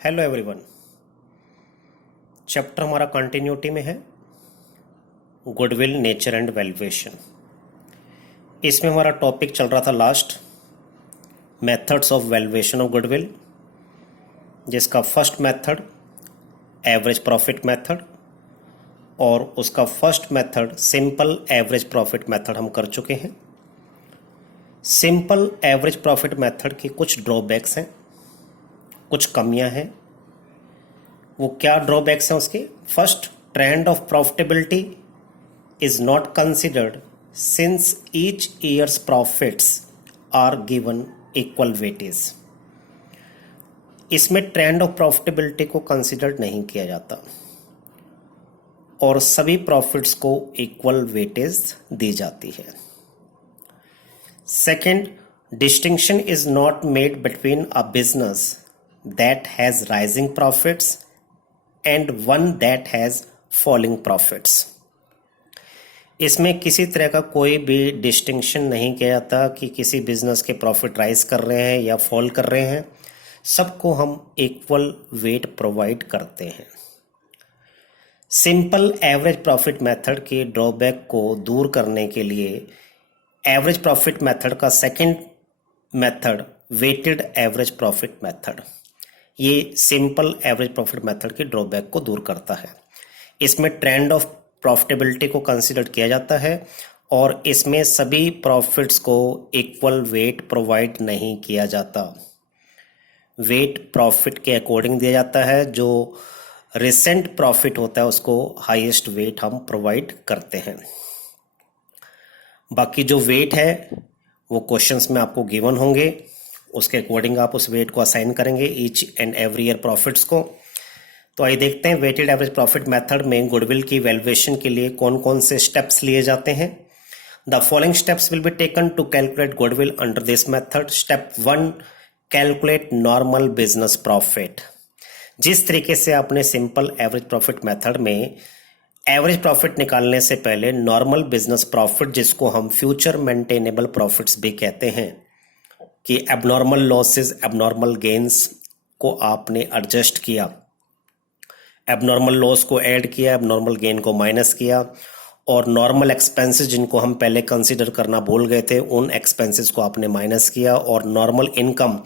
Hello everyone. Chapter हमारा continuity में है गुडविल नेचर एंड वैल्यूएशन। इसमें हमारा टॉपिक चल रहा था last methods of valuation of goodwill, जिसका first method average profit method और उसका first method simple average profit method हम कर चुके हैं। सिंपल एवरेज प्रॉफिट मेथड की कुछ ड्रॉबैक्स हैं, कुछ कमियां हैं। वो क्या ड्रॉबैक्स हैं उसके? First, trend of profitability is not considered since each years profits are given equal weightage. इसमें ट्रेंड ऑफ प्रॉफिटेबिलिटी को कंसिडर नहीं किया जाता और सभी प्रॉफिट्स को इक्वल वेटेज दी जाती है। Second, distinction is not made between a business that has rising profits and one that has falling profits। इसमें किसी तरह का कोई भी डिस्टिंक्शन नहीं किया जाता कि किसी बिजनेस के प्रॉफिट राइज कर रहे हैं या फॉल कर रहे हैं, सबको हम इक्वल वेट प्रोवाइड करते हैं। सिंपल एवरेज प्रॉफिट मेथड के ड्रॉबैक को दूर करने के लिए एवरेज प्रॉफिट मेथड का second method weighted average profit method, ये सिंपल एवरेज प्रॉफिट मेथड के ड्रॉबैक को दूर करता है। इसमें ट्रेंड ऑफ प्रॉफिटेबिलिटी को कंसीडर किया जाता है और इसमें सभी प्रॉफिट्स को इक्वल वेट प्रोवाइड नहीं किया जाता। वेट प्रॉफिट के अकॉर्डिंग दिया जाता है। जो रिसेंट प्रॉफिट होता है उसको हाईएस्ट वेट हम प्रोवाइड करते हैं। बाकी जो वेट है वो क्वेश्चंस में आपको गिवन होंगे, उसके अकॉर्डिंग आप उस वेट को असाइन करेंगे each and every year profits को। तो आइए देखते हैं वेटेड एवरेज प्रॉफिट मेथड में गुडविल की वैल्यूएशन के लिए कौन कौन से स्टेप्स लिए जाते हैं। The following steps will be taken to calculate goodwill under this method. Step 1, calculate normal business profit. जिस तरीके से आपने सिंपल एवरेज प्रॉफिट मेथड में एवरेज प्रॉफिट निकालने से पहले नॉर्मल बिजनेस प्रॉफिट, जिसको हम फ्यूचर मेंटेनेबल प्रॉफिट्स भी कहते हैं, कि एबनॉर्मल लॉसेस एबनॉर्मल गेन्स को आपने एडजस्ट किया, एबनॉर्मल लॉस को ऐड किया, एबनॉर्मल गेन को माइनस किया, और नॉर्मल एक्सपेंसेस जिनको हम पहले कंसीडर करना भूल गए थे उन एक्सपेंसेस को आपने माइनस किया, और नॉर्मल इनकम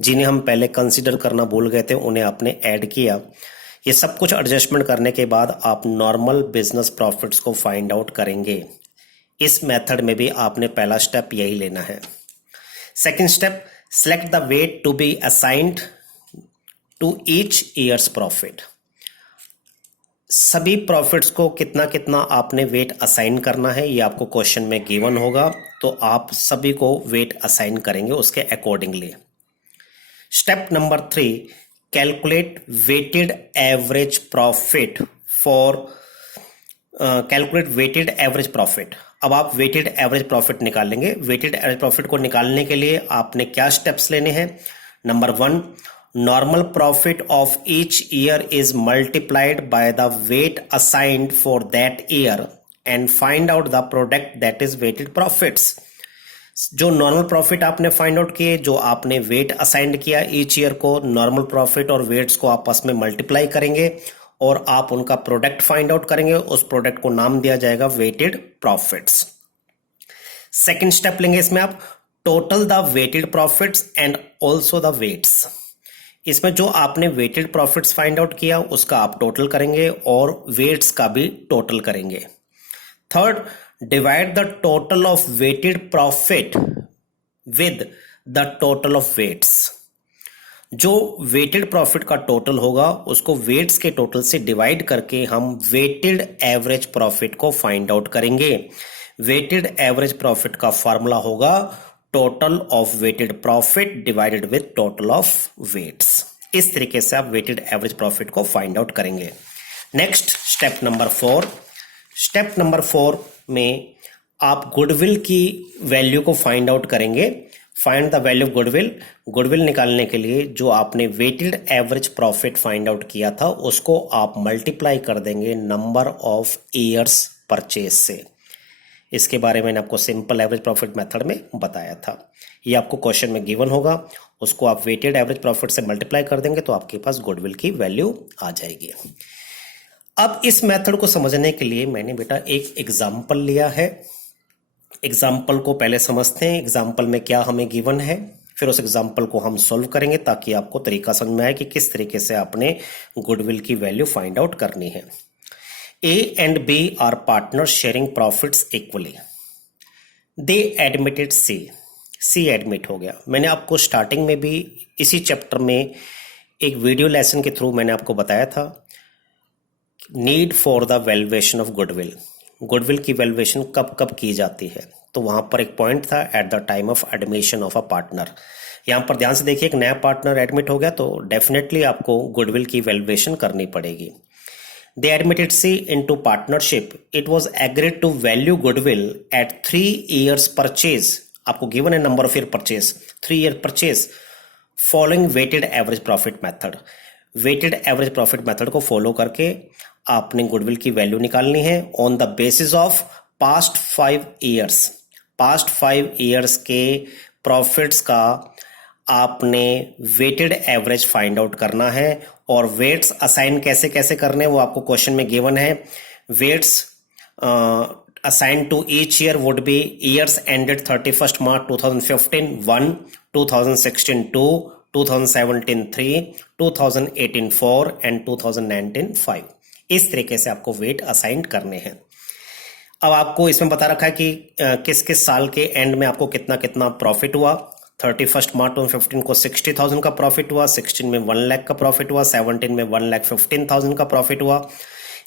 जिन्हें हम पहले कंसीडर करना भूल गए थे उन्हें आपने ऐड किया। ये सब कुछ एडजस्टमेंट करने के बाद आप नॉर्मल बिजनेस प्रॉफिट्स को फाइंड आउट करेंगे। इस मेथड में भी आपने पहला स्टेप यही लेना है। Second step, select the weight to be assigned to each year's profit। सभी प्रॉफिट्स को कितना कितना आपने वेट असाइन करना है, ये आपको क्वेश्चन में गिवन होगा, तो आप सभी को वेट असाइन करेंगे उसके accordingly. Step number 3, calculate weighted average profit for calculate weighted average profit. अब आप वेटेड एवरेज प्रॉफिट निकालेंगे। वेटेड एवरेज प्रॉफिट को निकालने के लिए आपने क्या स्टेप्स लेने हैं? Number 1, normal profit of each year is multiplied by the weight assigned for that year and find out the product that is weighted profits. जो नॉर्मल प्रॉफिट आपने फाइंड आउट किए, जो आपने वेट असाइंड किया each year को, normal profit और weights को आपस में मल्टीप्लाई करेंगे और आप उनका प्रोडक्ट फाइंड आउट करेंगे। उस प्रोडक्ट को नाम दिया जाएगा वेटेड प्रॉफिट्स। सेकंड स्टेप लेंगे इसमें आप, total the weighted profits and also the weights. इसमें जो आपने वेटेड प्रॉफिट्स फाइंड आउट किया उसका आप टोटल करेंगे और वेट्स का भी टोटल करेंगे। Third, divide the total of weighted profit with the total of weights. जो वेटेड प्रॉफिट का टोटल होगा उसको वेट्स के टोटल से डिवाइड करके हम वेटेड एवरेज प्रॉफिट को फाइंड आउट करेंगे। वेटेड एवरेज प्रॉफिट का फॉर्मूला होगा total of weighted profit divided with total of weights. इस तरीके से आप वेटेड एवरेज प्रॉफिट को फाइंड आउट करेंगे। Next step number 4। Step number 4 में आप गुडविल की वैल्यू को फाइंड आउट करेंगे। Find the value of goodwill. Goodwill निकालने के लिए जो आपने weighted average profit find out किया था उसको आप मल्टीप्लाई कर देंगे नंबर ऑफ ईयर्स परचेज से। इसके बारे में मैंने आपको सिंपल एवरेज प्रॉफिट मेथड में बताया था। ये आपको क्वेश्चन में गिवन होगा उसको आप वेटेड एवरेज प्रॉफिट से मल्टीप्लाई कर देंगे तो आपके पास गुडविल की वैल्यू आ जाएगी। अब इस मेथड को समझने के लिए मैंने बेटा एक एग्जाम्पल लिया है। एग्जाम्पल को पहले समझते हैं, एग्जाम्पल में क्या हमें गिवन है, फिर उस एग्जाम्पल को हम सॉल्व करेंगे ताकि आपको तरीका समझ में आए कि किस तरीके से आपने गुडविल की वैल्यू फाइंड आउट करनी है। A and B are partners sharing profits equally. They admitted C. C admit हो गया। मैंने आपको स्टार्टिंग में भी इसी चैप्टर में एक वीडियो लेसन के थ्रू मैंने आपको बताया था need for the valuation of goodwill. Goodwill की वैल्यूएशन कब कब की जाती है, तो वहां पर एक पॉइंट था at the time of admission of a partner. यहां पर ध्यान से देखिए, एक नया पार्टनर एडमिट हो गया तो डेफिनेटली आपको गुडविल की वैल्यूएशन करनी पड़ेगी। They admitted C into partnership. It was agreed to value goodwill at 3 years purchase. आपको given a number of year purchase, 3-year purchase, following weighted average profit method. Weighted average profit method को follow करके आपने goodwill की value निकालनी है on the basis of past 5 years. Past 5 years के profits का आपने वेटेड एवरेज फाइंड आउट करना है और वेट्स असाइन कैसे कैसे करने वो आपको क्वेश्चन में गिवन है। Weights assign to each year would be years ended 31 March 2015 1, 2016 2, 2017 3, 2018 4 and 2019 5। इस तरीके से आपको वेट असाइन करने हैं। अब आपको इसमें बता रखा है कि किस किस साल के एंड में आपको कितना कितना प्रॉफिट हुआ। 31 मार्च 2015 को 60,000 का प्रॉफिट हुआ, 16 में 1 लाख का प्रॉफिट हुआ, 17 में 1,15,000 का प्रॉफिट हुआ,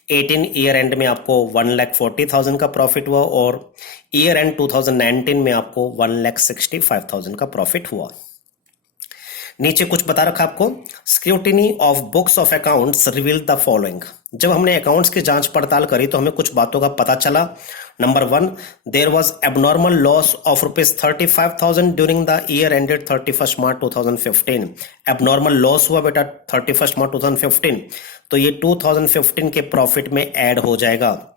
18 ईयर एंड में आपको 1,40,000 का प्रॉफिट हुआ और ईयर एंड 2019 में आपको 1,65,000 का प्रॉफिट हुआ। नीचे कुछ बता रखा आपको, scrutiny of books of accounts reveal the following. जब हमने अकाउंट्स की जांच पड़ताल करी तो हमें कुछ बातों का पता चला। Number 1, there was abnormal loss of ₹35,000 during the year ended 31 March 2015। Abnormal loss हुआ बेटा 31 मार्च 2015, तो ये 2015 के प्रॉफिट में ऐड हो जाएगा।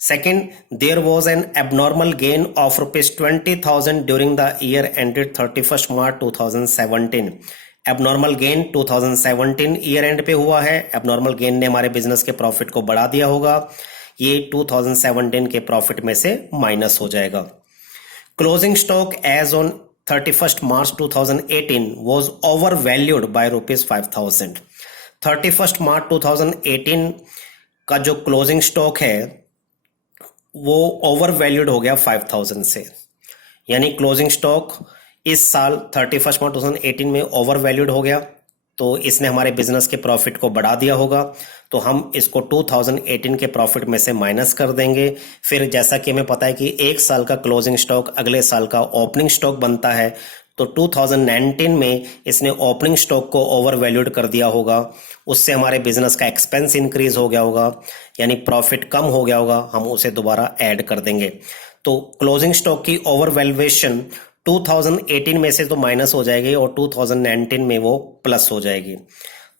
Second, there was an abnormal gain of ₹20,000 during the year ended 31st March 2017. Abnormal gain 2017 year and पे हुआ है। एबनॉर्मल गेन ने हमारे बिजनेस के प्रॉफिट को बढ़ा दिया होगा, ये 2017 के प्रॉफिट में से माइनस हो जाएगा। Closing stock as on 31st March 2018 was overvalued by ₹5,000। 31st March 2018 का जो क्लोजिंग स्टॉक है वो ओवर वैल्यूड हो गया 5,000 से, यानी क्लोजिंग स्टॉक इस साल 31 मार्च 2018 में ओवर वैल्यूड हो गया, तो इसने हमारे बिजनेस के प्रॉफिट को बढ़ा दिया होगा, तो हम इसको 2018 के प्रॉफिट में से माइनस कर देंगे। फिर जैसा कि हमें पता है कि एक साल का क्लोजिंग स्टॉक अगले साल का ओपनिंग स्टॉक बनता है, तो 2019 में इसने ओपनिंग स्टॉक को ओवर वैल्यूड कर दिया होगा, उससे हमारे बिजनेस का एक्सपेंस इंक्रीज हो गया होगा, यानी प्रॉफिट कम हो गया होगा, हम उसे दोबारा ऐड कर देंगे। तो क्लोजिंग स्टॉक की ओवर वैल्यूएशन 2018 में से तो माइनस हो जाएगी और 2019 में वो प्लस हो जाएगी।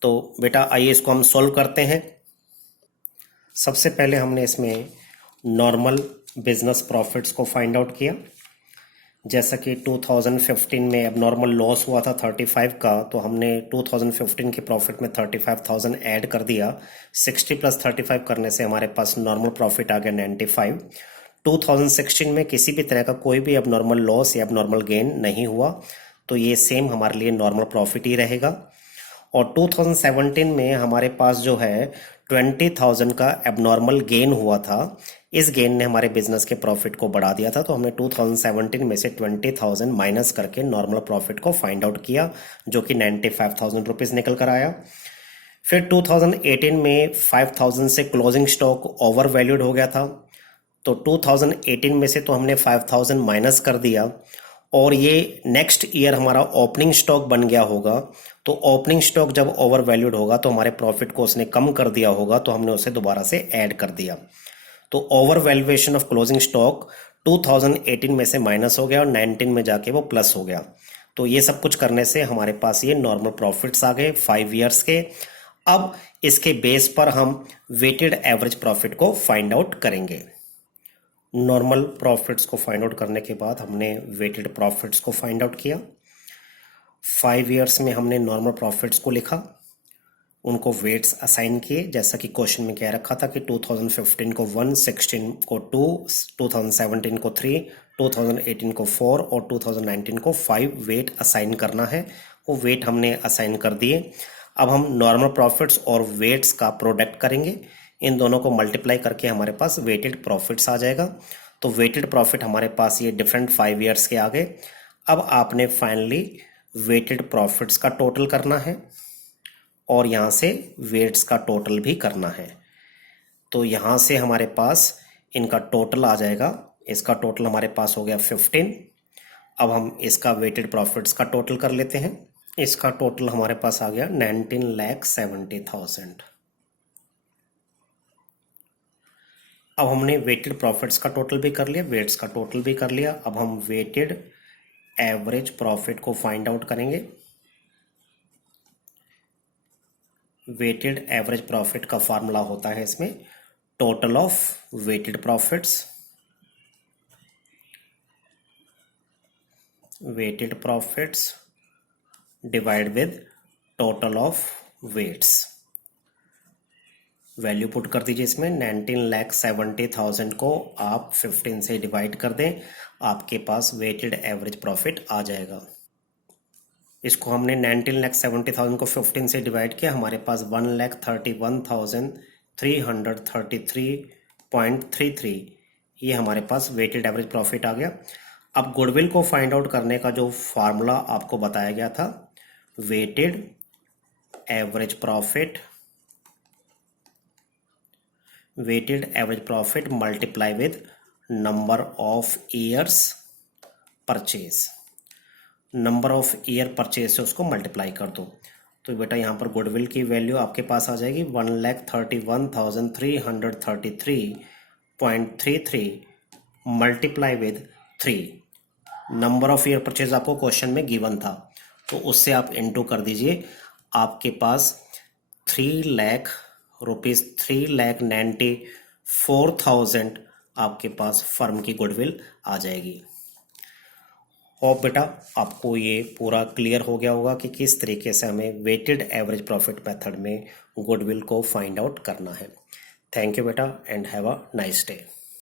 तो बेटा आइए इसको हम सॉल्व करते हैं। सबसे पहले हमने इसमें नॉर्मल बिजनेस प्रॉफिट्स को फाइंड आउट किया। जैसा कि 2015 में एबनॉर्मल लॉस हुआ था 35 का, तो हमने 2015 के प्रॉफिट में 35,000 ऐड कर दिया। 60 + 35 करने से हमारे पास नॉर्मल प्रॉफिट आ गया 95। 2016 में किसी भी तरह का कोई भी एबनॉर्मल लॉस या एबनॉर्मल गेन नहीं हुआ, तो ये सेम हमारे लिए नॉर्मल प्रॉफिट ही रहेगा। और 2017 में हमारे पास जो है 20,000 का एबनॉर्मल गेन हुआ था, इस गेन ने हमारे बिजनेस के प्रॉफिट को बढ़ा दिया था, तो हमने 2017 में से 20,000 माइनस करके नॉर्मल प्रॉफिट को फाइंड आउट किया, जो कि 95,000 रुपीज निकल कर आया। फिर 2018 में 5,000 से क्लोजिंग स्टॉक ओवर वैल्यूड हो गया था, तो 2018 में से तो हमने 5,000 माइनस कर दिया और ये नेक्स्ट ईयर हमारा ओपनिंग स्टॉक बन गया होगा। तो ओपनिंग स्टॉक जब ओवर वैल्यूड होगा तो हमारे प्रॉफिट को उसने कम कर दिया होगा, तो हमने उसे दोबारा से ऐड कर दिया। तो over valuation of closing stock 2018 में से माइनस हो गया और 19 में जाके वो प्लस हो गया। तो ये सब कुछ करने से हमारे पास ये नॉर्मल प्रॉफिट्स आ गए 5 ईयर्स के। अब इसके बेस पर हम वेटेड एवरेज प्रॉफिट को फाइंड आउट करेंगे। नॉर्मल प्रॉफिट्स को फाइंड आउट करने के बाद हमने वेटेड प्रॉफिट्स को फाइंड आउट किया। 5 ईयर्स में हमने नॉर्मल प्रॉफिट्स को लिखा, उनको वेट्स असाइन किए, जैसा कि क्वेश्चन में कह रखा था कि 2015 को 1, 16 को 2, 2017 को 3, 2018 को 4 और 2019 को 5 वेट असाइन करना है। वो वेट हमने असाइन कर दिए। अब हम नॉर्मल प्रॉफिट्स और वेट्स का प्रोडक्ट करेंगे, इन दोनों को मल्टीप्लाई करके हमारे पास वेटेड प्रॉफिट्स आ जाएगा। तो वेटेड प्रॉफिट हमारे पास ये डिफरेंट 5 ईयर्स के आ गए। अब आपने फाइनली वेटेड प्रॉफिट्स का टोटल करना है और यहाँ से वेट्स का टोटल भी करना है। तो यहाँ से हमारे पास इनका टोटल आ जाएगा। इसका टोटल हमारे पास हो गया 15। अब हम इसका वेटेड प्रॉफिट्स का टोटल कर लेते हैं। इसका टोटल हमारे पास आ गया 19,70,000। अब हमने वेटेड प्रॉफिट्स का टोटल भी कर लिया, वेट्स का टोटल भी कर लिया। अब हम वेटेड एवरेज प्रॉफिट को फाइंड आउट करेंगे। वेटेड एवरेज प्रॉफिट का फार्मूला होता है इसमें total of weighted profits, weighted profits divide with total of weights. Value put कर दीजिए इसमें। 19,70,000 को आप 15 से डिवाइड कर दें, आपके पास वेटेड एवरेज प्रॉफिट आ जाएगा। इसको हमने 19,70,000 को 15 से डिवाइड किया, हमारे पास 1,31,333.33 ये हमारे पास वेटेड एवरेज प्रॉफिट आ गया। अब गुडविल को फाइंड आउट करने का जो फार्मूला आपको बताया गया था, weighted average profit, weighted average profit multiply with number of years purchase, number of year purchase से उसको मल्टीप्लाई कर दो। तो बेटा यहाँ पर गुडविल की वैल्यू आपके पास आ जाएगी 1,31,333.33 multiply with 3। Number of year purchase आपको क्वेश्चन में गिवन था, तो उससे आप इनटू कर दीजिए। आपके पास 3,94,000 आपके पास फर्म की गुडविल आ जाएगी। और बेटा आपको ये पूरा क्लियर हो गया होगा कि किस तरीके से हमें वेटेड एवरेज प्रॉफिट मेथड में गुडविल को फाइंड आउट करना है। थैंक यू बेटा and have a nice day.